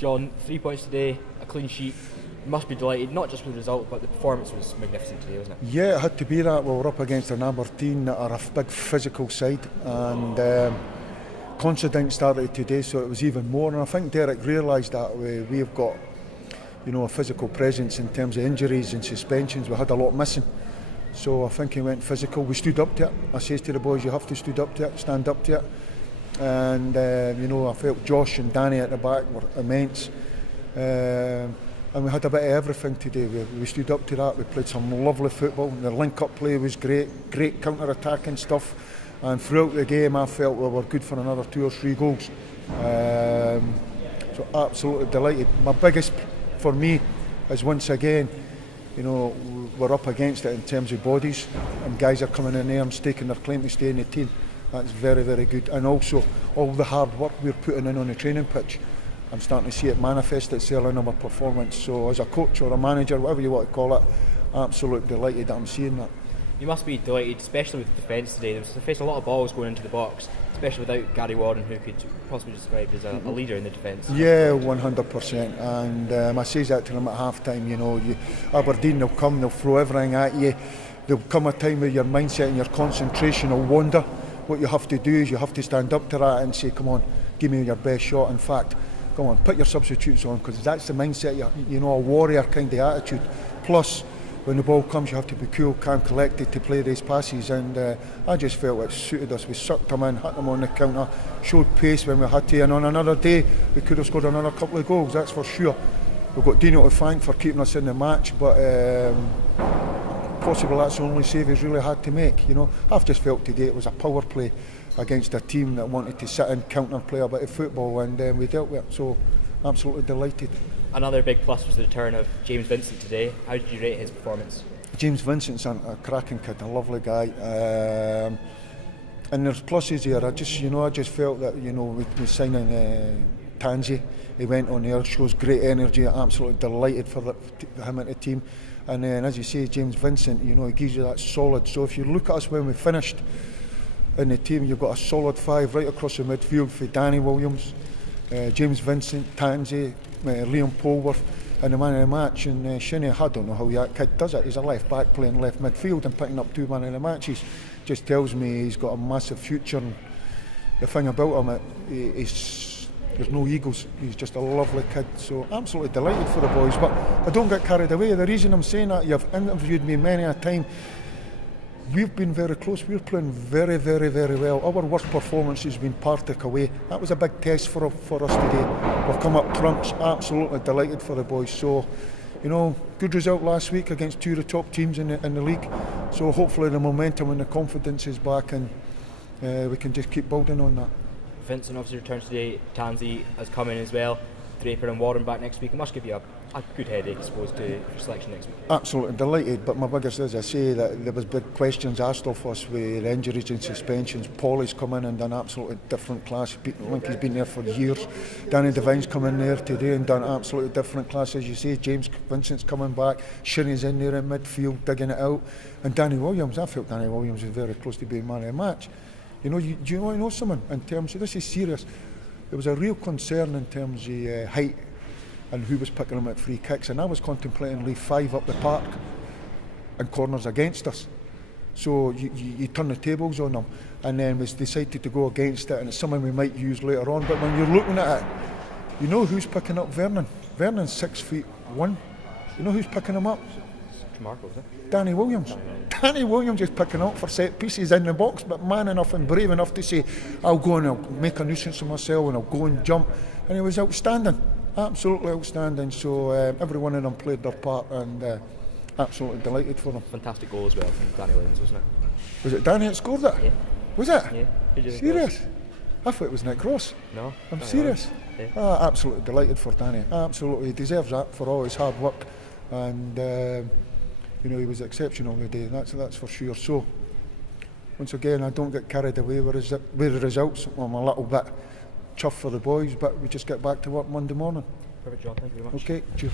John, 3 points today, a clean sheet. You must be delighted, not just with the result, but the performance was magnificent today, wasn't it? Yeah, it had to be that. We were up against an Aberdeen that are a big physical side, and Considine started today, so it was even more. And I think Derek realised that we've got, you know, a physical presence in terms of injuries and suspensions. We had a lot missing, so I think he went physical. We stood up to it. I says to the boys, you have to stand up to it. And you know, I felt Josh and Danny at the back were immense. And we had a bit of everything today. We stood up to that. We played some lovely football. The link-up play was great counter-attacking stuff. And throughout the game, I felt we were good for another 2 or 3 goals. So absolutely delighted. My biggest, for me, is once again, you know, we're up against it in terms of bodies, and guys are coming in there and staking their claim to stay in the team. That's very, very good. And also, all the hard work we're putting in on the training pitch, I'm starting to see it manifest itself in our performance. So as a coach or a manager, whatever you want to call it, absolutely delighted that I'm seeing that. You must be delighted, especially with the defence today. There was faced a lot of balls going into the box, especially without Gary Warren, who could possibly be described as a leader in the defence. Yeah, 100%. And I say that to them at half time. You know, Aberdeen, they'll come, they'll throw everything at you. There'll come a time where your mindset and your concentration will wander. What you have to do is you have to stand up to that and say, come on, give me your best shot. In fact, come on, put your substitutes on, because that's the mindset, you know, a warrior kind of attitude. Plus, when the ball comes, you have to be cool, calm, collected to play these passes, and I just felt it suited us. We sucked them in, hit them on the counter, showed pace when we had to, and on another day we could have scored another couple of goals, that's for sure. We've got Dino to thank for keeping us in the match, but possibly that's the only save he's really had to make. You know, I've just felt today it was a power play against a team that wanted to sit and counter and play a bit of football, and we dealt with it, so absolutely delighted. Another big plus was the return of James Vincent today. How did you rate his performance? James Vincent's a cracking kid, a lovely guy, and there's pluses here. I just felt that, you know, with signing Tansy, he went on there, shows great energy. Absolutely delighted for him in the team. And then, as you say, James Vincent, you know, he gives you that solid. So if you look at us when we finished in the team, you've got a solid 5 right across the midfield for Danny Williams, James Vincent, Tansy, Liam Polworth, and the man of the match. And Shinny, I don't know how that kid does it. He's a left back playing left midfield and picking up 2 man of the matches. Just tells me he's got a massive future. And the thing about him, there's no egos. He's just a lovely kid. So absolutely delighted for the boys. But I don't get carried away. The reason I'm saying that, you've interviewed me many a time. We've been very close. We're playing very, very, very well. Our worst performance has been Partick away. That was a big test for us today. We've come up trumps. Absolutely delighted for the boys. So, you know, good result last week against 2 of the top teams in the league. So hopefully the momentum and the confidence is back, and we can just keep building on that. Vincent obviously returns today. Tansy has come in as well. Draper and Warren back next week. It must give you a good headache, I suppose, to selection next week. Absolutely delighted, but my biggest, as I say, that there was big questions asked of us with injuries and suspensions. Paulie's come in and done absolutely different class. I think he's been there for years. Danny Devine's come in there today and done absolutely different class, as you say. James Vincent's coming back. Shinny's in there in midfield digging it out, and Danny Williams. I felt Danny Williams was very close to being man of the match. You know, do you want to know someone in terms of this is serious? There was a real concern in terms of height and who was picking him at free kicks, and I was contemplating leave 5 up the park and corners against us. So you turn the tables on them, and then we decided to go against it, and it's something we might use later on. But when you're looking at it, you know who's picking up Vernon? Vernon's 6'1". You know who's picking him up? Remarkable, isn't it? Danny Williams. Danny Williams is picking up for set pieces in the box, but man enough and brave enough to say, I'll go and I'll make a nuisance of myself and I'll go and jump. And he was outstanding, absolutely outstanding. So every one of them played their part, and absolutely delighted for them. Fantastic goal as well from Danny Williams, wasn't it? Was it Danny that scored it? Yeah. Was it? Yeah. Serious? I thought it was Nick Ross. No. I'm serious. Yeah. Absolutely delighted for Danny. Absolutely, he deserves that for all his hard work. And you know, he was exceptional today, that's for sure. So, once again, I don't get carried away with the results. I'm a little bit chuffed for the boys, but we just get back to work Monday morning. Perfect, John. Thank you very much. Okay, cheers.